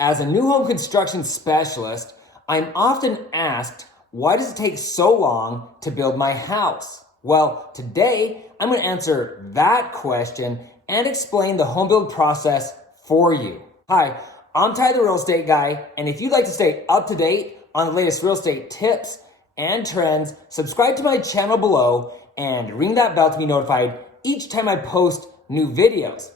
As a new home construction specialist, I'm often asked, why does it take so long to build my house? Well, today I'm going to answer that question and explain the home build process for you. Hi, I'm Ty the Real Estate Guy, and if you'd like to stay up to date on the latest real estate tips and trends, subscribe to my channel below and ring that bell to be notified each time I post new videos.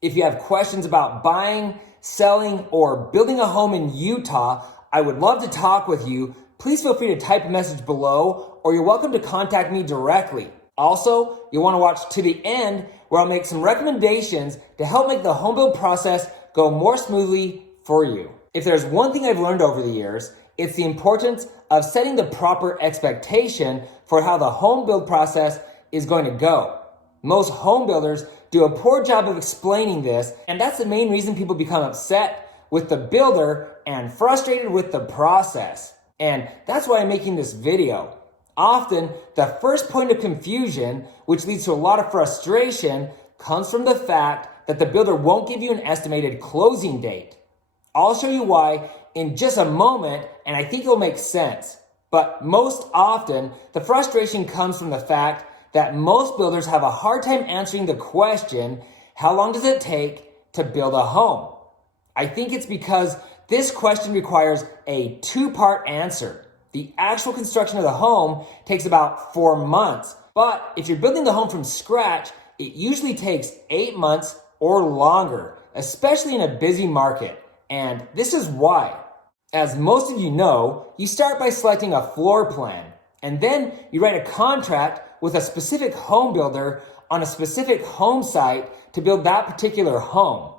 If you have questions about buying, selling, or building a home in Utah, I would love to talk with you. Please feel free to type a message below, or you're welcome to contact me directly. Also, you'll want to watch to the end where I'll make some recommendations to help make the home build process go more smoothly for you. If there's one thing I've learned over the years, it's the importance of setting the proper expectation for how the home build process is going to go. Most home builders do a poor job of explaining this, and that's the main reason people become upset with the builder and frustrated with the process. And that's why I'm making this video. Often, the first point of confusion, which leads to a lot of frustration, comes from the fact that the builder won't give you an estimated closing date. I'll show you why in just a moment, and I think it'll make sense. But most often, the frustration comes from the fact that most builders have a hard time answering the question, how long does it take to build a home? I think it's because this question requires a two-part answer. The actual construction of the home takes about 4 months, but if you're building the home from scratch, it usually takes 8 months or longer, especially in a busy market. And this is why. As most of you know, you start by selecting a floor plan, and then you write a contract with a specific home builder on a specific home site to build that particular home.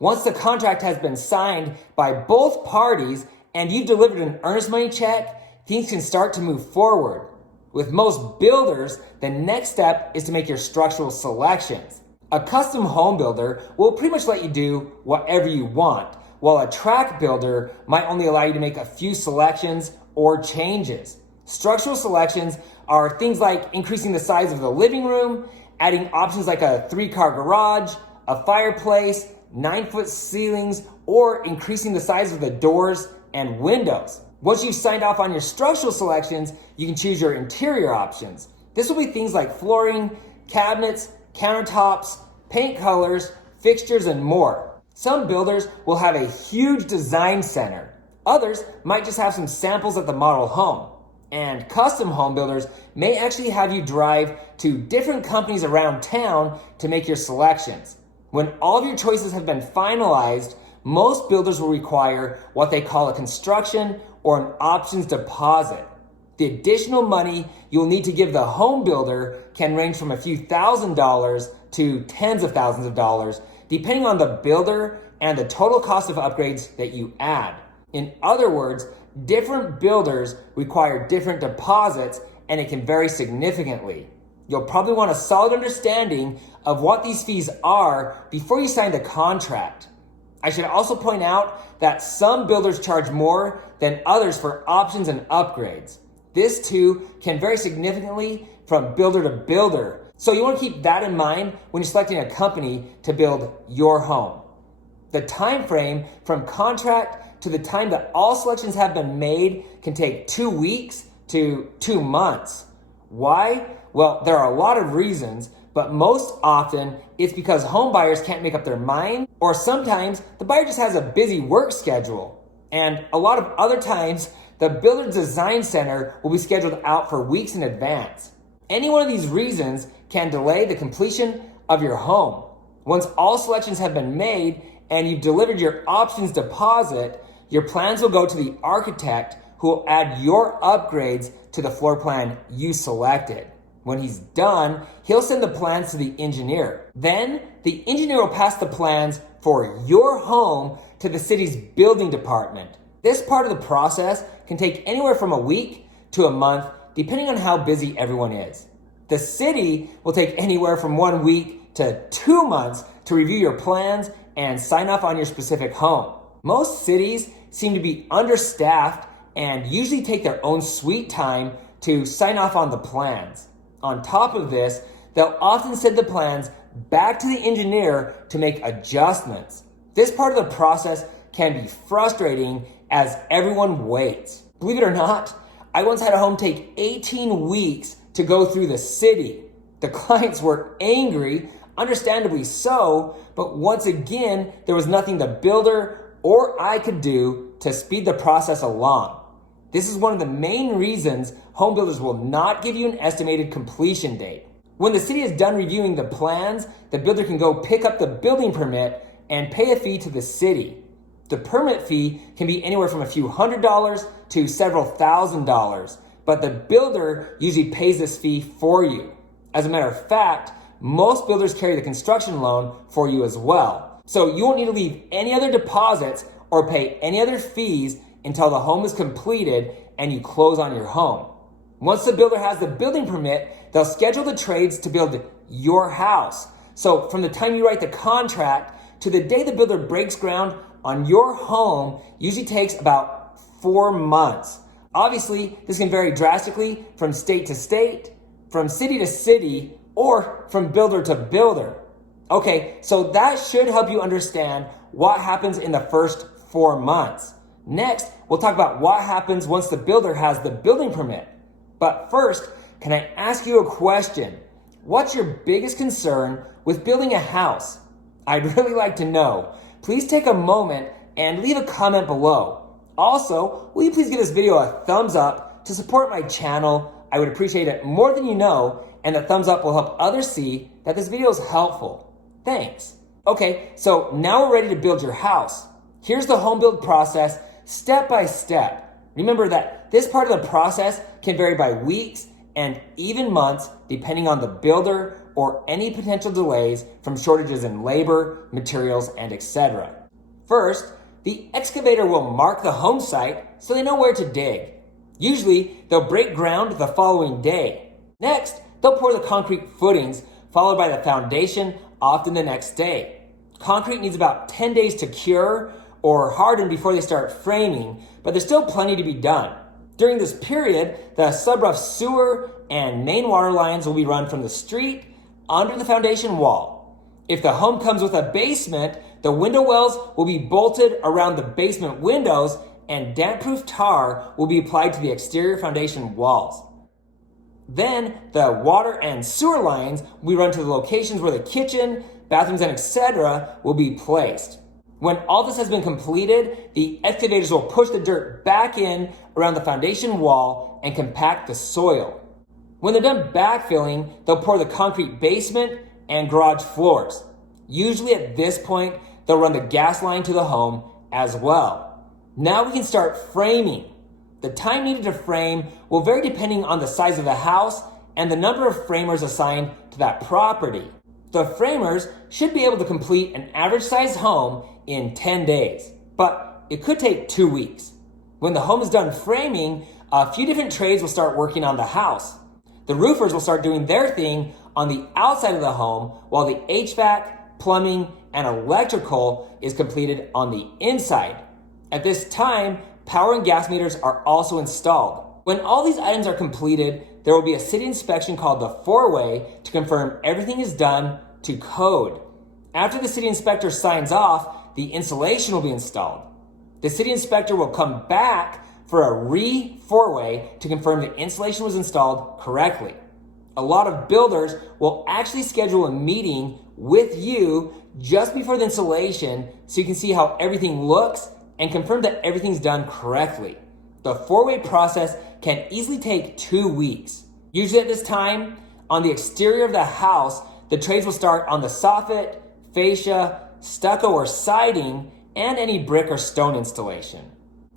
Once the contract has been signed by both parties and you've delivered an earnest money check, things can start to move forward. With most builders, the next step is to make your structural selections. A custom home builder will pretty much let you do whatever you want, while a tract builder might only allow you to make a few selections or changes. Structural selections are things like increasing the size of the living room, adding options like a 3-car garage, a fireplace, 9-foot ceilings, or increasing the size of the doors and windows. Once you've signed off on your structural selections, you can choose your interior options. This will be things like flooring, cabinets, countertops, paint colors, fixtures, and more. Some builders will have a huge design center. Others might just have some samples at the model home. And custom home builders may actually have you drive to different companies around town to make your selections. When all of your choices have been finalized, most builders will require what they call a construction or an options deposit. The additional money you'll need to give the home builder can range from a few $1,000s to tens of thousands of dollars, depending on the builder and the total cost of upgrades that you add. In other words, different builders require different deposits, and it can vary significantly. You'll probably want a solid understanding of what these fees are before you sign the contract. I should also point out that some builders charge more than others for options and upgrades. This too can vary significantly from builder to builder, so you want to keep that in mind when you're selecting a company to build your home. The time frame from contract to the time that all selections have been made can take 2 weeks to 2 months. Why? Well, there are a lot of reasons, but most often it's because home buyers can't make up their mind, or sometimes the buyer just has a busy work schedule. And a lot of other times, the builder's design center will be scheduled out for weeks in advance. Any one of these reasons can delay the completion of your home. Once all selections have been made and you've delivered your options deposit, your plans will go to the architect who will add your upgrades to the floor plan you selected. When he's done, he'll send the plans to the engineer. Then, the engineer will pass the plans for your home to the city's building department. This part of the process can take anywhere from a week to a month, depending on how busy everyone is. The city will take anywhere from 1 week to 2 months to review your plans and sign off on your specific home. Most cities seem to be understaffed and usually take their own sweet time to sign off on the plans. On top of this, they'll often send the plans back to the engineer to make adjustments. This part of the process can be frustrating as everyone waits. Believe it or not, I once had a home take 18 weeks to go through the city. The clients were angry, understandably so, but once again, there was nothing the builder or I could do to speed the process along. This is one of the main reasons home builders will not give you an estimated completion date. When the city is done reviewing the plans, the builder can go pick up the building permit and pay a fee to the city. The permit fee can be anywhere from a few $100s to several $1,000s, but the builder usually pays this fee for you. As a matter of fact, most builders carry the construction loan for you as well. So you won't need to leave any other deposits or pay any other fees until the home is completed and you close on your home. Once the builder has the building permit, they'll schedule the trades to build your house. So from the time you write the contract to the day the builder breaks ground on your home usually takes about 4 months. Obviously, this can vary drastically from state to state, from city to city, or from builder to builder. Okay, so that should help you understand what happens in the first 4 months. Next, we'll talk about what happens once the builder has the building permit. But first, can I ask you a question? What's your biggest concern with building a house? I'd really like to know. Please take a moment and leave a comment below. Also, will you please give this video a thumbs up to support my channel? I would appreciate it more than you know, and a thumbs up will help others see that this video is helpful. Thanks. Okay, so now we're ready to build your house. Here's the home build process step by step. Remember that this part of the process can vary by weeks and even months depending on the builder or any potential delays from shortages in labor, materials, and etc. First, the excavator will mark the home site so they know where to dig. Usually, they'll break ground the following day. Next, they'll pour the concrete footings, followed by the foundation, often the next day. Concrete needs about 10 days to cure or harden before they start framing, but there's still plenty to be done. During this period, the subrough sewer and main water lines will be run from the street under the foundation wall. If the home comes with a basement, the window wells will be bolted around the basement windows and damp-proof tar will be applied to the exterior foundation walls. Then the water and sewer lines will be run to the locations where the kitchen, bathrooms, and etc. will be placed. When all this has been completed, the excavators will push the dirt back in around the foundation wall and compact the soil. When they're done backfilling, they'll pour the concrete basement and garage floors. Usually at this point, they'll run the gas line to the home as well. Now we can start framing. The time needed to frame will vary depending on the size of the house and the number of framers assigned to that property. The framers should be able to complete an average sized home in 10 days, but it could take 2 weeks. When the home is done framing, a few different trades will start working on the house. The roofers will start doing their thing on the outside of the home while the HVAC, plumbing, and electrical is completed on the inside. At this time, power and gas meters are also installed. When all these items are completed, there will be a city inspection called the four-way to confirm everything is done to code. After the city inspector signs off, the insulation will be installed. The city inspector will come back for a four-way to confirm the insulation was installed correctly. A lot of builders will actually schedule a meeting with you just before the installation so you can see how everything looks and confirm that everything's done correctly. The four-way process can easily take 2 weeks. Usually at this time, on the exterior of the house, the trades will start on the soffit, fascia, stucco or siding, and any brick or stone installation.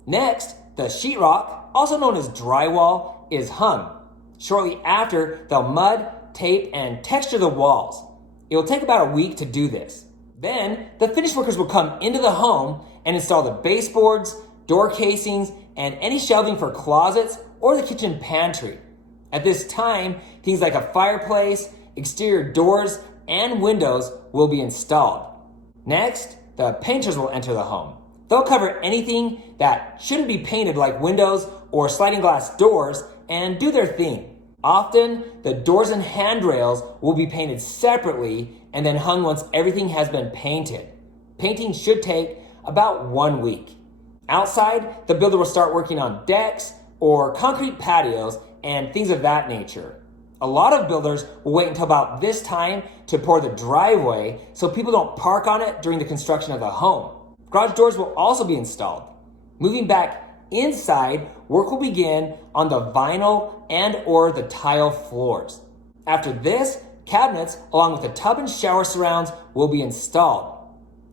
Next, the sheetrock, also known as drywall, is hung. Shortly after, they'll mud, tape, and texture the walls. It will take about a week to do this. Then, the finish workers will come into the home and install the baseboards, door casings, and any shelving for closets or the kitchen pantry. At this time, things like a fireplace, exterior doors, and windows will be installed. Next, the painters will enter the home. They'll cover anything that shouldn't be painted like windows or sliding glass doors and do their thing. Often, the doors and handrails will be painted separately and then hung once everything has been painted. Painting should take about 1 week. Outside, the builder will start working on decks or concrete patios and things of that nature. A lot of builders will wait until about this time to pour the driveway so people don't park on it during the construction of the home. Garage doors will also be installed. Moving back inside, work will begin on the vinyl and or the tile floors. After this, cabinets along with the tub and shower surrounds will be installed.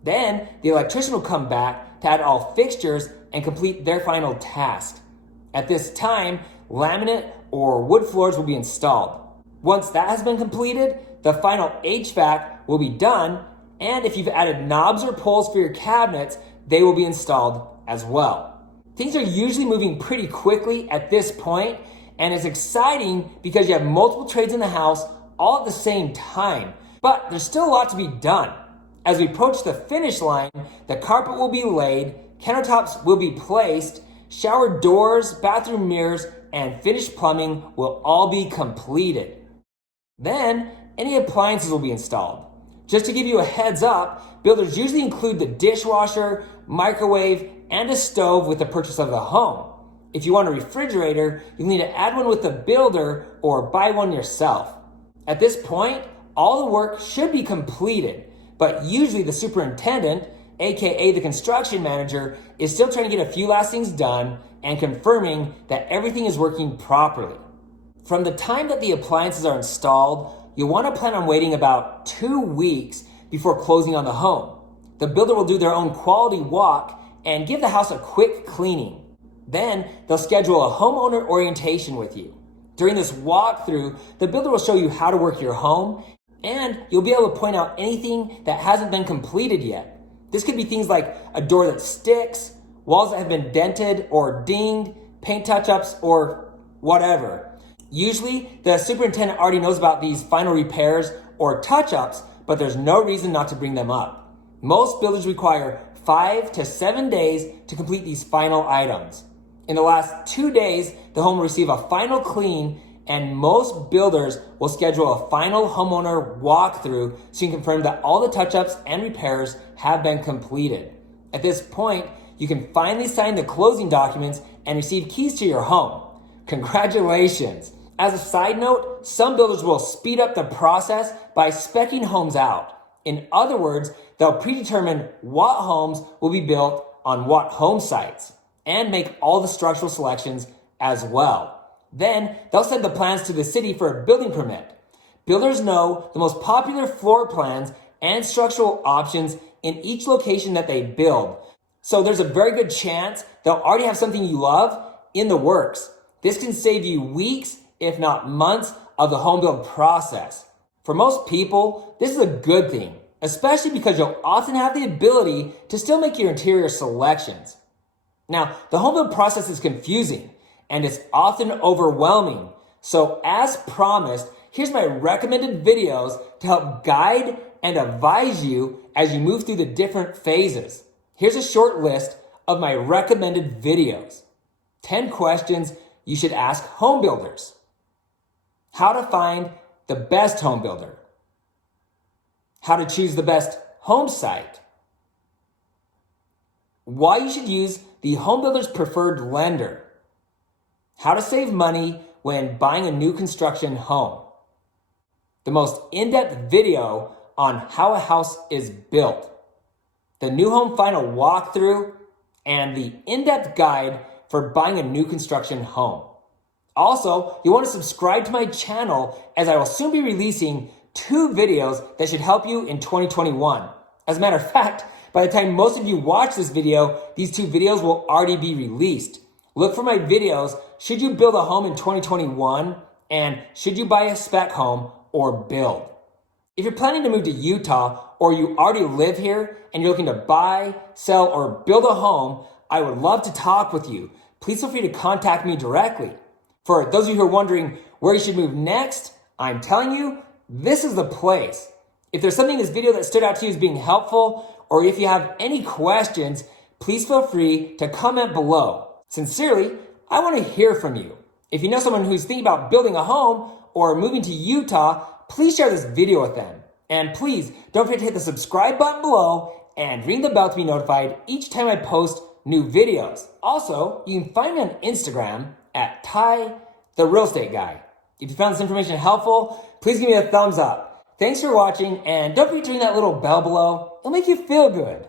Then the electrician will come back to add all fixtures and complete their final task. At this time, laminate or wood floors will be installed. Once that has been completed, the final HVAC will be done, and if you've added knobs or pulls for your cabinets, they will be installed as well. Things are usually moving pretty quickly at this point, and it's exciting because you have multiple trades in the house all at the same time, but there's still a lot to be done. As we approach the finish line, the carpet will be laid, countertops will be placed, shower doors, bathroom mirrors, and finished plumbing will all be completed. Then, any appliances will be installed. Just to give you a heads up, builders usually include the dishwasher, microwave, and a stove with the purchase of the home. If you want a refrigerator, you'll need to add one with the builder or buy one yourself. At this point, all the work should be completed, but usually the superintendent, aka the construction manager, is still trying to get a few last things done and confirming that everything is working properly. From the time that the appliances are installed, you'll want to plan on waiting about 2 weeks before closing on the home. The builder will do their own quality walk and give the house a quick cleaning. Then they'll schedule a homeowner orientation with you. During this walkthrough, the builder will show you how to work your home, and you'll be able to point out anything that hasn't been completed yet. This could be things like a door that sticks, walls that have been dented or dinged, paint touch-ups, or whatever. Usually, the superintendent already knows about these final repairs or touch-ups, but there's no reason not to bring them up. Most builders require 5 to 7 days to complete these final items. In the last 2 days, the home will receive a final clean, and most builders will schedule a final homeowner walkthrough so you can confirm that all the touch-ups and repairs have been completed. At this point, you can finally sign the closing documents and receive keys to your home. Congratulations! As a side note, some builders will speed up the process by speccing homes out. In other words, they'll predetermine what homes will be built on what home sites and make all the structural selections as well. Then they'll send the plans to the city for a building permit. Builders know the most popular floor plans and structural options in each location that they build. So there's a very good chance they'll already have something you love in the works. This can save you weeks, if not months, of the home build process. For most people, this is a good thing, especially because you'll often have the ability to still make your interior selections. Now, the home build process is confusing and it's often overwhelming. So as promised, here's my recommended videos to help guide and advise you as you move through the different phases. Here's a short list of my recommended videos. 10 questions you should ask home builders. How to find the best home builder. How to choose the best home site. Why you should use the home builder's preferred lender. How to save money when buying a new construction home. The most in-depth video on how a house is built. The new home final walkthrough, and the in-depth guide for buying a new construction home. Also, you want to subscribe to my channel as I will soon be releasing 2 videos that should help you in 2021. As a matter of fact, by the time most of you watch this video, these 2 videos will already be released. Look for my videos, should you build a home in 2021, and should you buy a spec home or build. If you're planning to move to Utah, or you already live here and you're looking to buy, sell, or build a home, I would love to talk with you. Please feel free to contact me directly. For those of you who are wondering where you should move next, I'm telling you, this is the place. If there's something in this video that stood out to you as being helpful, or if you have any questions, please feel free to comment below. Sincerely, I want to hear from you. If you know someone who's thinking about building a home or moving to Utah, please share this video with them. And please don't forget to hit the subscribe button below and ring the bell to be notified each time I post new videos. Also, you can find me on Instagram at Ty the Real Estate Guy. If you found this information helpful, please give me a thumbs up. Thanks for watching, and don't forget to ring that little bell below. It'll make you feel good.